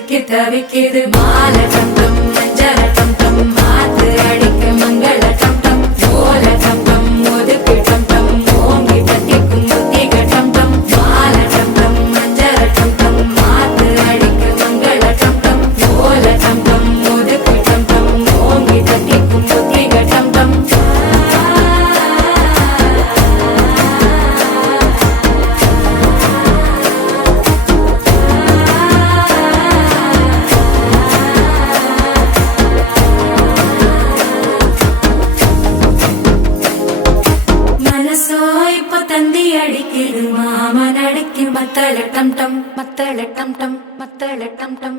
சிக்கி தவிக்கிது மால டம் டம் மஞ்சள டம் டம் மாத்து அடிக்க மங்கள டம் டம் ஓல டம் டம் ஒதுக்கு டம் டம் ஓங்கி தட்டிக்கும் புத்திக டம் டம் மால டம் டம் மஞ்சள டம் டம் மாத்து அடிக்க மங்கள டம் டம் ஓல டம் டம் ஒதுக்கு டம் டம் ஓங்கி தட்டிக்கும் புத்திக டம் டம் தந்தி அடிக்கிது மாமன் அடிக்கு மத்தள டம் டம் மத்தள டம் டம் மத்தள டம் டம்